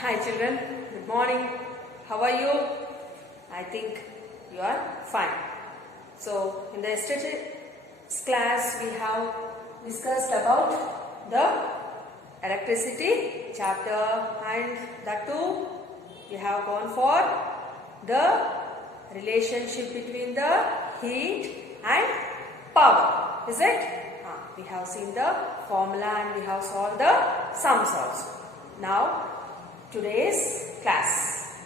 Hi children, good morning. How are you? I think you are fine. So in the yesterday's class we have discussed about the electricity chapter, and that too we have gone for the relationship between the heat and power. Is it? We have seen the formula and we have solved the sums also. Now today's class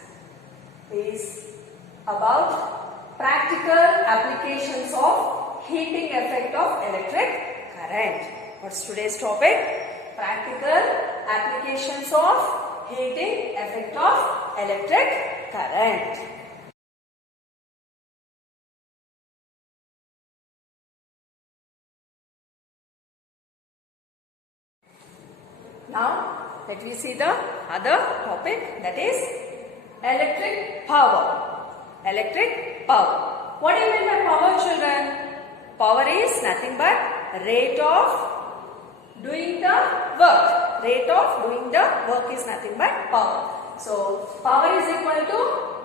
is about practical applications of heating effect of electric current. What's today's topic? Practical applications of heating effect of electric current. Now let me see the other topic, that is electric power. Electric power. What do you mean by power, children? Power is nothing but rate of doing the work. Rate of doing the work is nothing but power. So power is equal to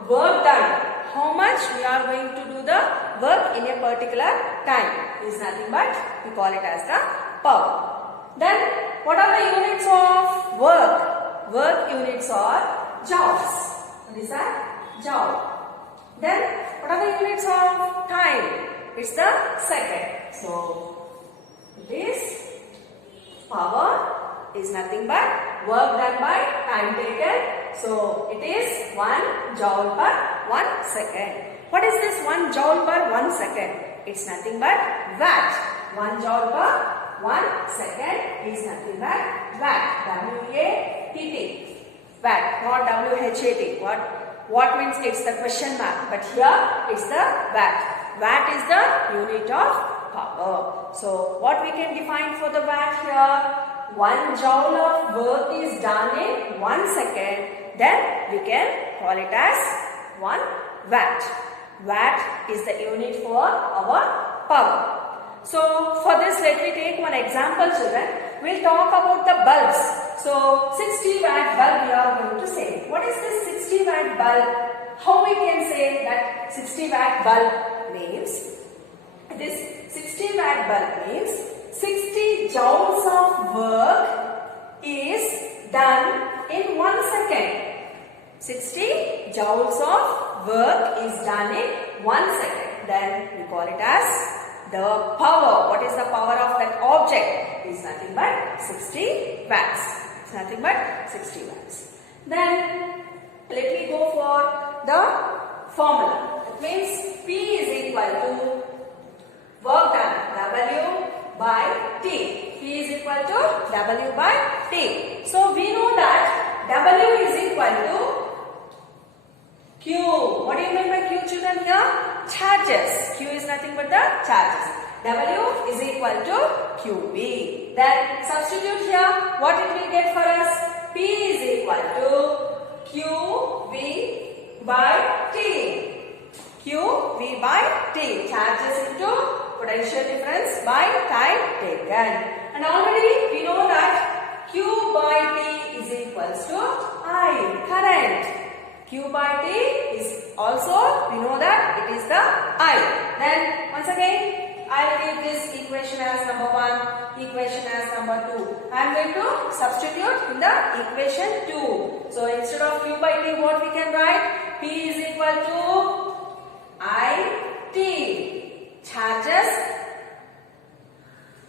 work done. How much we are going to do the work in a particular time is nothing but we call it as the power. Then what are the units of work? Work units are joules. What is that? Joule. Then what are the units of time? It's the second. So it is power is nothing but work done by time taken. So it is 1 joule per 1 second. What is this 1 joule per 1 second? It's nothing but watt. 1 joule per 1 second is nothing but watt. W-A-T-T. Watt, not W-H-A-T. What means? It's the question mark. But here it's the watt. Watt is the unit of power. So what we can define for the watt here? 1 joule of work is done in 1 second. Then we can call it as 1 watt. Watt is the unit for our power. So for this, let me take one example, children. We'll talk about the bulbs. So 60 watt bulb we are going to say. What is this 60 watt bulb? How we can say that 60 watt bulb means? This 60 watt bulb means 60 joules of work is done in 1 second. 60 joules of work is done in 1 second. Then we call it as the power. What is the power of that object? Is nothing but 60 watts. It's nothing but 60 watts. Then let me go for the formula. It means P is equal to work done W by T. P is equal to W by T. So we know that W is equal to Q. What do you mean by Q, children, here? Charges. Q is nothing but the charges. W is equal to QV. Then substitute here. What it will get for us? P is equal to QV by T. QV by T. Charges into potential difference by time taken. And already we know that Q by T is equals to I. Current. Q by T is also, we know that it is the I. Then once again, I will give this equation as number 1, equation as number 2. I am going to substitute in the equation 2. So instead of Q by T, what we can write? P is equal to IT. Charges,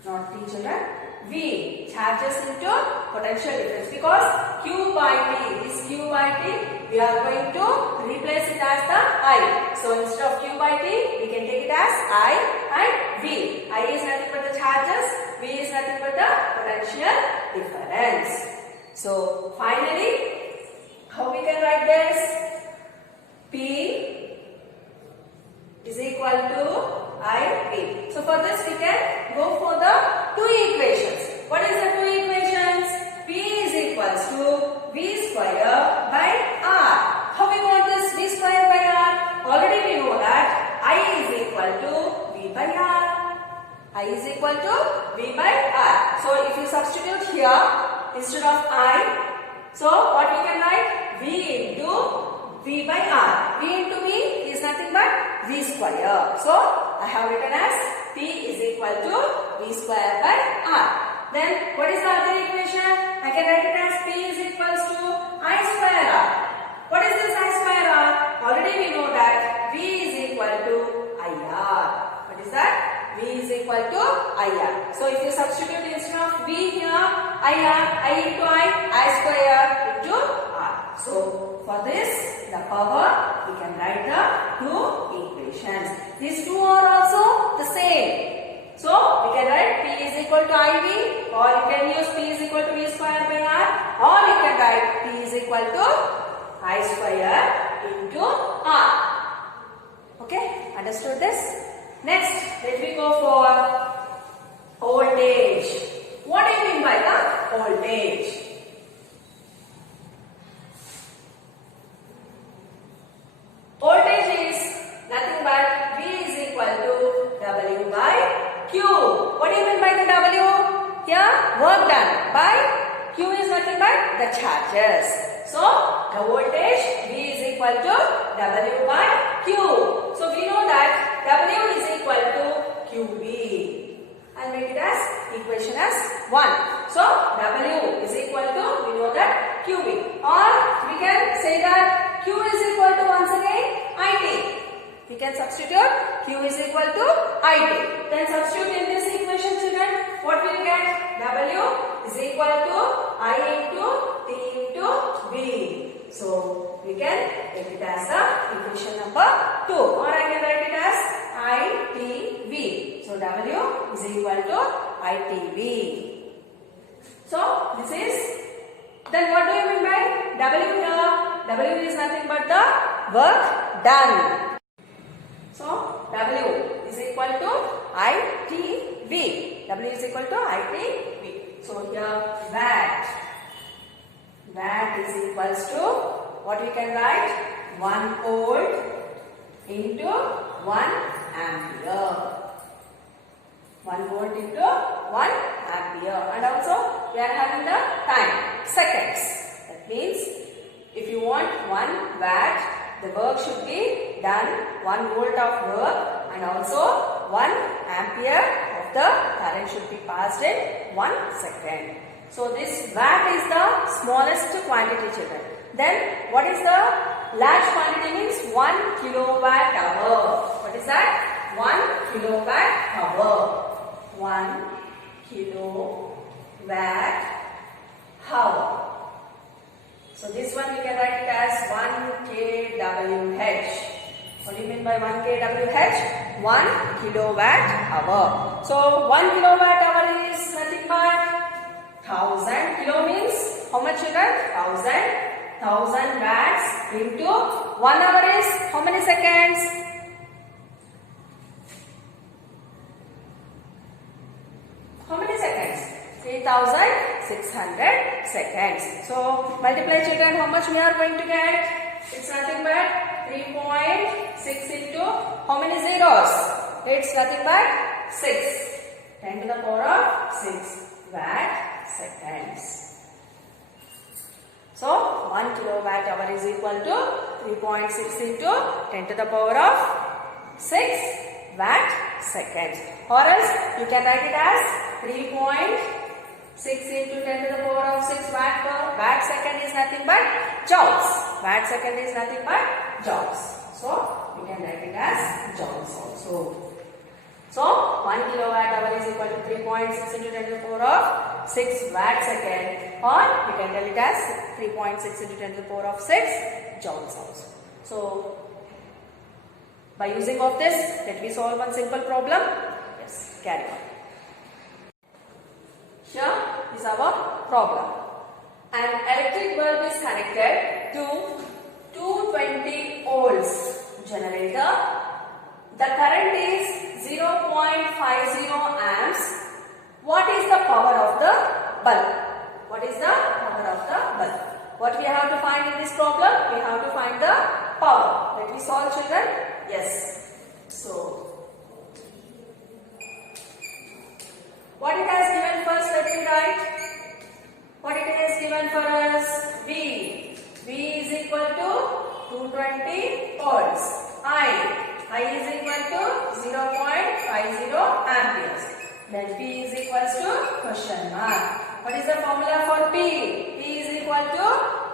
not T, children. V. Charges into potential difference. Because Q by T, this Q by T, we are going to replace it as the I. So instead of Q by T, we can take it as I and V. I is nothing but the charges, V is nothing but the potential difference. So finally, how we can write this? P is equal to IP. So for this we can go for the two equations. What is the two equations? P is equals to V square by R. How we got this V square by R? Already we know that I is equal to V by R. I is equal to V by R. So if you substitute here, instead of I, So what we can write? V into V by R. V into V is nothing but V square. So I have written as P is equal to V square by R. Then what is the other equation? I can write it as P is equals to I square R. What is this I square R? Already we know that V is equal to IR. What is that? V is equal to IR. So if you substitute instead of V here, IR, I into I square into R. So for this, the power, we can write the two equations. These two are also the same. So we can write P is equal to IV, or you can use P is equal to V square by R, or you can write P is equal to I square into R. Okay, understood this? Next, let me go for voltage. What do you mean by the voltage? Voltage is nothing but V is equal to W by Q. What do you mean by the W? Here, work done by Q is nothing but the charges. So, the voltage V is equal to W by Q. So, we know that W is equal to QV. I'll make it as equation as 1. So, W is equal to, we know that QV. Or, we can say that Q is equal to once again IT. We can substitute Q is equal to IT. Then substitute in this equation, children. What will we get? W is equal to I into T into V. So we can take it as the equation number 2. Or I can write it as ITV. So W is equal to ITV. So this is, then what do you mean by W here? W is nothing but the work done. So, W is equal to ITV. W is equal to ITV. So, here watt. Watt is equals to, what we can write? 1 volt into 1 ampere. 1 volt into 1 ampere. And also, we are having the time, seconds. That means, if you want 1 watt, the work should be done 1 volt of work, and also 1 ampere of the current should be passed in 1 second. So this watt is the smallest quantity, children. Then what is the large quantity? Means 1 kilowatt hour. What is that? 1 kilowatt hour. 1 kilowatt hour. So this one we can write it as 1 kWh. What do you mean by 1 kWh? 1 kilowatt hour. So 1 kilowatt hour is nothing but 1000. Kilo means how much children? 1000. 1000 watts into 1 hour is how many seconds? How many seconds? 3600 seconds. So multiply, children, how much we are going to get? It's nothing but 3.6 into how many zeros? It's nothing but 6. 10 to the power of 6 watt seconds. So 1 kilowatt hour is equal to 3.6 into 10 to the power of 6 watt seconds. Or else you can write it as 3.6 into 10 to the power of 6 watt per watt second is nothing but joules. Watt second is nothing but joules. So you can write it as joules also. So 1 kilowatt hour is equal to 3.6 into 10 to the power of 6 watt second, or you can tell it as 3.6 into 10 to the power of 6 joules also. So by using of this, let me solve one simple problem. Yes, carry on. Here is our problem. An electric bulb is connected to 220 volts generator. The current is 0.50 amps. What is the power of the bulb? What is the power of the bulb? What we have to find in this problem? We have to find the power. Let me solve, children. Yes. So, what it has given first, let me write. What it has given for us? V. V is equal to 220 volts. I is equal to 0.50 amperes. Then P is equal to question mark. What is the formula for P? P is equal to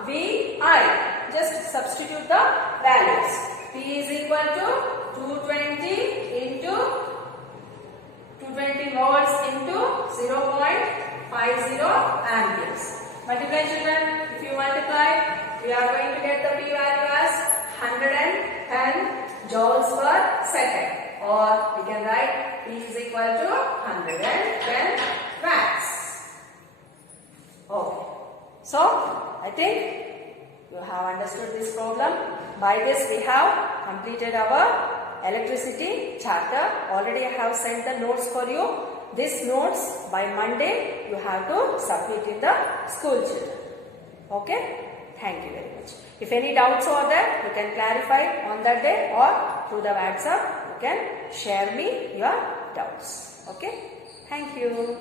VI. Just substitute the values. P is equal to 220 into 220 volts into 0.50 amperes. Multiply children. If you multiply, we are going to get the P value as 110 joules per second. Or we can write P is equal to 110 watts. Okay. So, I think you have understood this problem. By this we have completed our electricity chapter. Already I have sent the notes for you. These notes by Monday you have to submit in the school children. Okay? Thank you very much. If any doubts are there, you can clarify on that day or through the WhatsApp. You can share me your doubts. Okay? Thank you.